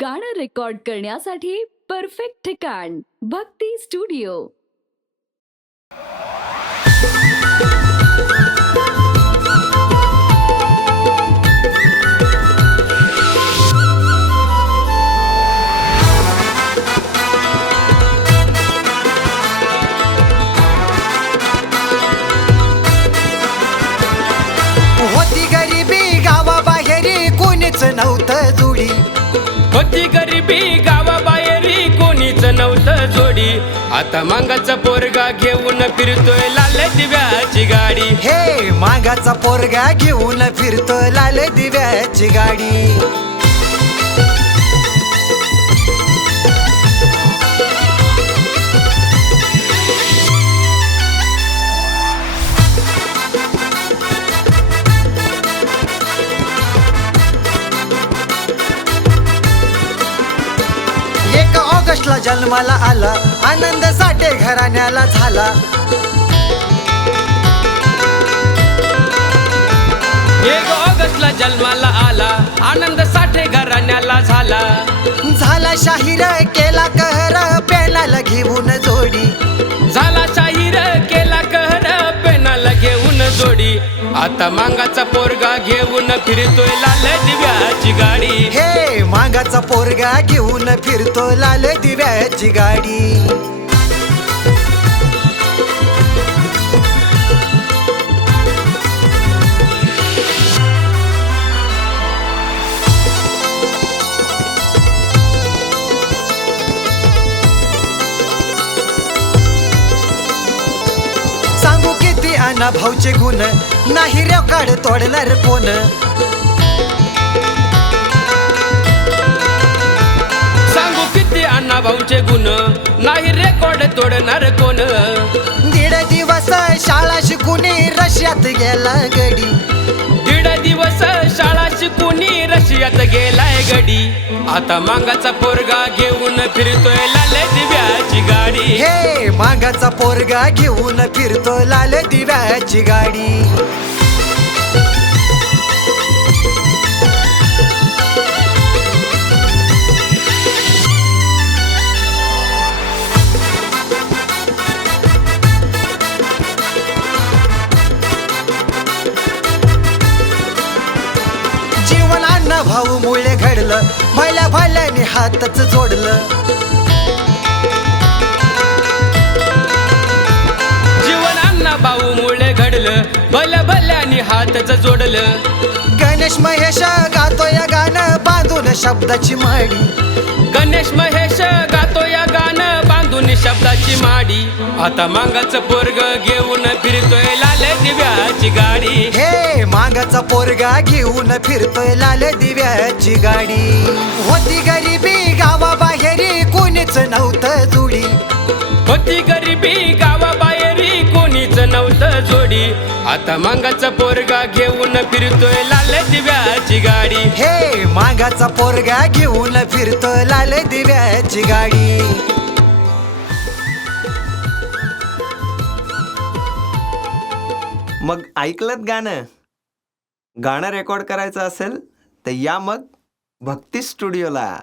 गाणं रेकॉर्ड करण्यासाठी परफेक्ट ठिकाण भक्ती स्टुडिओ होती गरिबी गावाबाहेरी कोणीच नव्हतं जुळी आता मांगाचा पोरगा घेऊन फिरतोय लाल दिव्याची गाडी. हे मागाचा पोरगा घेऊन फिरतोय लाल दिव्याची गाडी. एक ऑगस्टला जन्माला आला. आनंद घराण्याला झाला. एक ऑगस्टला जन्माला आला. आनंद साठे घराण्याला झाला. झाला शाहीर केला कहर पेनाला घेऊन जोडी. झाला शाहीर केला कहर पेनाला घेऊन जोडी. आता मांगाचा पोरगा घेऊन फिरतोय लाल दिव्याची गाडी. हे मागाचा पोरगा घेऊन फिरतो लाल दिव्याची गाडी. अना भाऊचे गुण नाही रेवकाड तोडणार कोण? सांगू किती अण्णा भाऊचे गुण नाही रेकॉर्ड तोडणार कोण? दीड दिवस शाळा शिकून रशियात गेला गडी. दीड दिवस शाळा शिकून रशियात गेलाय गडी. आता मांगाचा पोरगा घेऊन फिरतोय लाल दिव्याची गाडी. हे मागाचा पोरगा घेऊन फिरतो लाल दिव्याची गाडी. जीवन भाऊ मुळे घडलं भल्या भल्याने हातच जोडलं. भल्या भल्यानी हातच जोडलं. गणेश महेश गातो या गाणं बांधून शब्दाची माडी. गणेश महेश गातो या गाणं बांधून शब्दाची माडी. आता मांगाचं पोरग घेऊन फिरतोय लाल दिव्याची गाडी. हे मागाचा पोरगा घेऊन फिरतोय लाल दिव्याची गाडी. होती गरिबी गावाबाहेरी कोणीच नव्हतं जुडी. होती गरिबी आता मांगाचा पोरगा घेऊन फिरतोय लाल दिव्याची गाडी. हे मागाचा पोरगा घेऊन फिरतोय लाल दिव्याची गाडी. मग ऐकलत गाणं? गाणं रेकॉर्ड करायचं असेल तर या मग भक्ती स्टुडिओला.